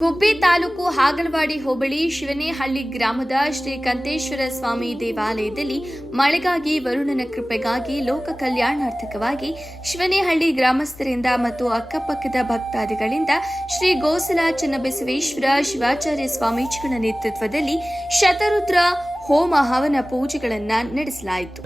ಗುಬ್ಬಿ ತಾಲೂಕು ಹಾಗಲವಾಡಿ ಹೋಬಳಿ ಶಿವನೇಹಳ್ಳಿ ಗ್ರಾಮದ ಶ್ರೀ ಕಂತೇಶ್ವರ ಸ್ವಾಮಿ ದೇವಾಲಯದಲ್ಲಿ ಮಳೆಗಾಗಿ ವರುಣನ ಕೃಪೆಗಾಗಿ ಲೋಕ ಕಲ್ಯಾಣಾರ್ಥಕವಾಗಿ ಶಿವನೇಹಳ್ಳಿ ಗ್ರಾಮಸ್ಥರಿಂದ ಮತ್ತು ಅಕ್ಕಪಕ್ಕದ ಭಕ್ತಾದಿಗಳಿಂದ ಶ್ರೀ ಗೋಸಲ ಚನ್ನಬಸವೇಶ್ವರ ಶಿವಾಚಾರ್ಯ ಸ್ವಾಮೀಜಿಗಳ ನೇತೃತ್ವದಲ್ಲಿ ಶತರುದ್ರ ಹೋಮ ಹವನ ಪೂಜೆಗಳನ್ನು ನಡೆಸಲಾಯಿತು.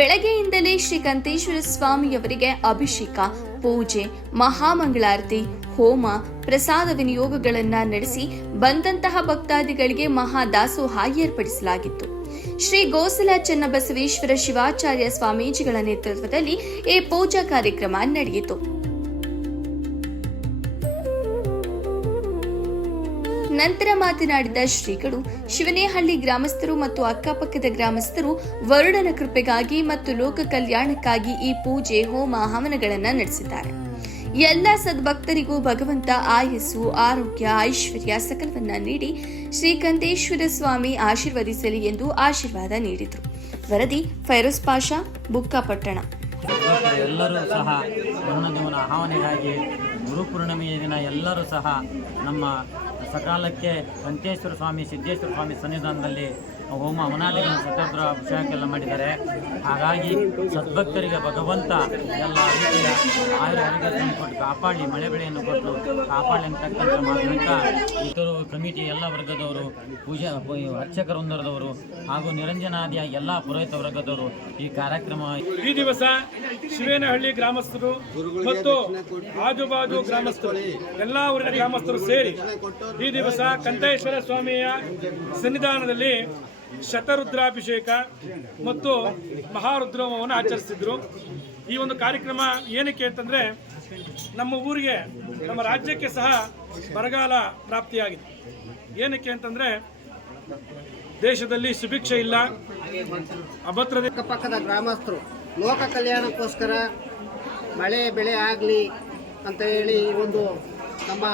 ಬೆಳಗ್ಗೆಯಿಂದಲೇ ಶ್ರೀ ಕಂತೇಶ್ವರ ಸ್ವಾಮಿಯವರಿಗೆ ಅಭಿಷೇಕ, ಪೂಜೆ, ಮಹಾಮಂಗಳಾರತಿ, ಹೋಮ, ಪ್ರಸಾದ ವಿನಿಯೋಗಗಳನ್ನು ನಡೆಸಿ ಬಂದಂತಹ ಭಕ್ತಾದಿಗಳಿಗೆ ಮಹಾದಾಸೋಹ ಏರ್ಪಡಿಸಲಾಗಿತ್ತು. ಶ್ರೀ ಗೋಸಲ ಚನ್ನಬಸವೇಶ್ವರ ಶಿವಾಚಾರ್ಯ ಸ್ವಾಮೀಜಿಗಳ ನೇತೃತ್ವದಲ್ಲಿ ಈ ಪೂಜಾ ಕಾರ್ಯಕ್ರಮ ನಡೆಯಿತು. ನಂತರ ಮಾತನಾಡಿದ ಶ್ರೀಗಳು, ಶಿವನೇಹಳ್ಳಿ ಗ್ರಾಮಸ್ಥರು ಮತ್ತು ಅಕ್ಕಪಕ್ಕದ ಗ್ರಾಮಸ್ಥರು ವರುಣನ ಕೃಪೆಗಾಗಿ ಮತ್ತು ಲೋಕ ಕಲ್ಯಾಣಕ್ಕಾಗಿ ಈ ಪೂಜೆ, ಹೋಮ, ಹವನಗಳನ್ನು ನಡೆಸಿದ್ದಾರೆ. ಎಲ್ಲ ಸದ್ಭಕ್ತರಿಗೂ ಭಗವಂತ ಆಯಸ್ಸು, ಆರೋಗ್ಯ, ಐಶ್ವರ್ಯ ಸಕಲವನ್ನ ನೀಡಿ ಶ್ರೀಕಂತೇಶ್ವರ ಸ್ವಾಮಿ ಆಶೀರ್ವದಿಸಲಿ ಎಂದು ಆಶೀರ್ವಾದ ನೀಡಿದರು. ವರದಿ ಫೈರೋಜ್ ಪಾಷಾ, ಬುಕ್ಕಾಪಟ್ಟಣ. ಎಲ್ಲರೂ ಸಹ ವರುಣದೇವನ ಆಹ್ವಾನಿಗಾಗಿ ಗುರುಪೂರ್ಣಿಮೆಯ ದಿನ ಎಲ್ಲರೂ ಸಹ ನಮ್ಮ ಸಕಾಲಕ್ಕೆ ಕಂತೇಶ್ವರ ಸ್ವಾಮಿ, ಸಿದ್ದೇಶ್ವರ ಸ್ವಾಮಿ ಸನ್ನಿಧಾನದಲ್ಲಿ ಹೋಮ ಹವನಾದಿಗಳನ್ನು ಶತರುದ್ರ ಅಭಿಷೇಕ ಮಾಡಿದ್ದಾರೆ. ಹಾಗಾಗಿ ಸದ್ಭಕ್ತರಿಗೆ ಭಗವಂತ ಎಲ್ಲ ರೀತಿಯ ಆರೋಗ್ಯವನ್ನು ಕೊಟ್ಟು ಕಾಪಾಡಿ, ಮಳೆ ಬೆಳೆಯನ್ನು ಕೊಟ್ಟು ಕಾಪಾಡಿ ಅಂತಕ್ಕಂಥ ಮಾತನಾಕ ಇತರು ಕಮಿಟಿ ಎಲ್ಲ ವರ್ಗದವರು, ಪೂಜಾ ಅರ್ಚಕ ವೃಂದದವರು ಹಾಗೂ ನಿರಂಜನಾದಿಯ ಎಲ್ಲ ಪುರೋಹಿತ ವರ್ಗದವರು ಈ ಕಾರ್ಯಕ್ರಮ ಈ ದಿವಸ ಶಿವೇನಹಳ್ಳಿ ಗ್ರಾಮಸ್ಥರು ಮತ್ತು ಆಜುಬಾಜು ಗ್ರಾಮಸ್ಥರು ಎಲ್ಲ ಊರಿನ ಗ್ರಾಮಸ್ಥರು ಸೇರಿ ಈ ದಿವಸ ಕಂತೇಶ್ವರ ಸ್ವಾಮಿಯ ಸನ್ನಿಧಾನದಲ್ಲಿ ಶತರುದ್ರಾಭಿಷೇಕ ಮತ್ತು ಮಹಾರುದ್ರವನ್ನು ಆಚರಿಸಿದ್ರು. ಈ ಒಂದು ಕಾರ್ಯಕ್ರಮ ಏನಕ್ಕೆ ಅಂತಂದರೆ, ನಮ್ಮ ಊರಿಗೆ, ನಮ್ಮ ರಾಜ್ಯಕ್ಕೆ ಸಹ ಬರಗಾಲ ಪ್ರಾಪ್ತಿಯಾಗಿದೆ. ಏನಕ್ಕೆ ಅಂತಂದರೆ, ದೇಶದಲ್ಲಿ ಸುಭಿಕ್ಷೆ ಇಲ್ಲ, ಅಭದ್ರತೆ. ಅಕ್ಕಪಕ್ಕದ ಗ್ರಾಮಸ್ಥರು ಲೋಕ ಕಲ್ಯಾಣಕ್ಕೋಸ್ಕರ ಮಳೆ ಬೆಳೆ ಆಗಲಿ ಅಂತ ಹೇಳಿ ಈ ಒಂದು ನಮ್ಮ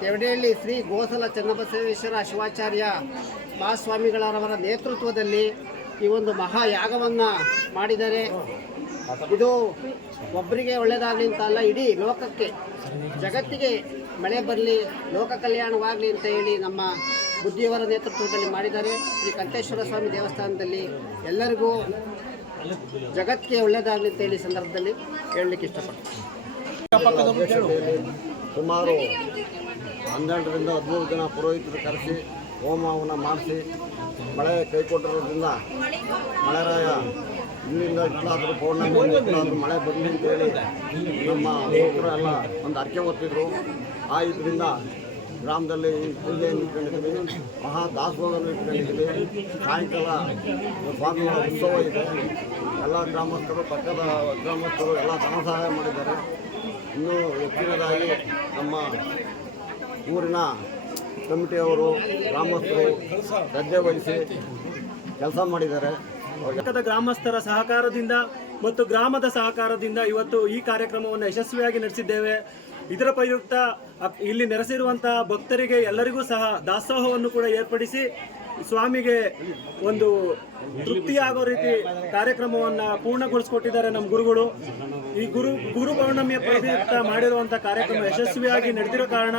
ದೇವಡಹಳ್ಳಿ ಶ್ರೀ ಗೋಸಲ ಚನ್ನಬಸವೇಶ್ವರ ಶಿವಾಚಾರ್ಯ ಮಹಾಸ್ವಾಮಿಗಳವರ ನೇತೃತ್ವದಲ್ಲಿ ಈ ಒಂದು ಮಹಾಯಾಗವನ್ನು ಮಾಡಿದ್ದಾರೆ. ಇದು ಒಬ್ಬರಿಗೆ ಒಳ್ಳೆಯದಾಗಲಿ ಅಂತ ಅಲ್ಲ, ಇಡೀ ಲೋಕಕ್ಕೆ, ಜಗತ್ತಿಗೆ ಮಳೆ ಬರಲಿ, ಲೋಕ ಕಲ್ಯಾಣವಾಗಲಿ ಅಂತ ಹೇಳಿ ನಮ್ಮ ಬುದ್ಧಿಯವರ ನೇತೃತ್ವದಲ್ಲಿ ಮಾಡಿದ್ದಾರೆ. ಶ್ರೀ ಕಂತೇಶ್ವರ ಸ್ವಾಮಿ ದೇವಸ್ಥಾನದಲ್ಲಿ ಎಲ್ಲರಿಗೂ ಜಗತ್ತಿಗೆ ಒಳ್ಳೆಯದಾಗಲಿ ಅಂತ ಹೇಳಿ ಸಂದರ್ಭದಲ್ಲಿ ಹೇಳಲಿಕ್ಕೆ ಇಷ್ಟಪಡ್ತೀನಿ. ಸುಮಾರು 12 ರಿಂದ 13 ಜನ ಪುರೋಹಿತರು ಕರೆಸಿ ಹೋಮವನ್ನು ಮಾಡಿಸಿ ಮಳೆ ಕೈಕೊಟ್ಟಿರೋದ್ರಿಂದ ಮಳೆರಾಯ ಇಲ್ಲಿಂದ ಇಟ್ಲಾದರೂ ಪೌರ್ಣಮಿ ಇಟ್ಲಾದರೂ ಮಳೆ ಬರಲಿ ಅಂತೇಳಿ ನಮ್ಮ ಭಕ್ತರು ಎಲ್ಲ ಒಂದು ಅರ್ಕೆ ಹೊತ್ತಿದ್ರು. ಆ ಇದರಿಂದ ಗ್ರಾಮದಲ್ಲಿ ಪೂಜೆಯನ್ನು ಇಟ್ಕೊಂಡಿದ್ದೀವಿ, ಮಹಾದಾಸೋಹವನ್ನು ಇಟ್ಕೊಂಡಿದ್ದೀವಿ. ಸಾಯಂಕಾಲ ಸ್ವಾಮಿಗಳ ಉತ್ಸವ ಇದೆ. ಎಲ್ಲ ಗ್ರಾಮಸ್ಥರು, ಪಕ್ಕದ ಗ್ರಾಮಸ್ಥರು ಎಲ್ಲ ಧನ ಸಹಾಯ ಮಾಡಿದ್ದಾರೆ. ಇನ್ನೂ ಹೆಚ್ಚಿನದಾಗಿ ನಮ್ಮ ಊರಿನ ಕಮಿಟಿಯವರು, ಗ್ರಾಮಸ್ಥರು ಶ್ರದ್ಧೆ ವಹಿಸಿ ಕೆಲಸ ಮಾಡಿದ್ದಾರೆ. ಪಕ್ಕದ ಗ್ರಾಮಸ್ಥರ ಸಹಕಾರದಿಂದ ಮತ್ತು ಗ್ರಾಮದ ಸಹಕಾರದಿಂದ ಇವತ್ತು ಈ ಕಾರ್ಯಕ್ರಮವನ್ನು ಯಶಸ್ವಿಯಾಗಿ ನಡೆಸಿದ್ದೇವೆ. ಇದರ ಪ್ರಯುಕ್ತ ಇಲ್ಲಿ ನೆರೆಸಿರುವಂತಹ ಭಕ್ತರಿಗೆ ಎಲ್ಲರಿಗೂ ಸಹ ದಾಸೋಹವನ್ನು ಕೂಡ ಏರ್ಪಡಿಸಿ ಸ್ವಾಮಿಗೆ ಒಂದು ತೃಪ್ತಿಯಾಗೋ ರೀತಿ ಕಾರ್ಯಕ್ರಮವನ್ನು ಪೂರ್ಣಗೊಳಿಸಿಕೊಟ್ಟಿದ್ದಾರೆ ನಮ್ಮ ಗುರುಗಳು. ಈ ಗುರು ಪೌರ್ಣಮಿಯ ಪ್ರಯುಕ್ತ ಮಾಡಿರುವಂಥ ಕಾರ್ಯಕ್ರಮ ಯಶಸ್ವಿಯಾಗಿ ನಡೆದಿರೋ ಕಾರಣ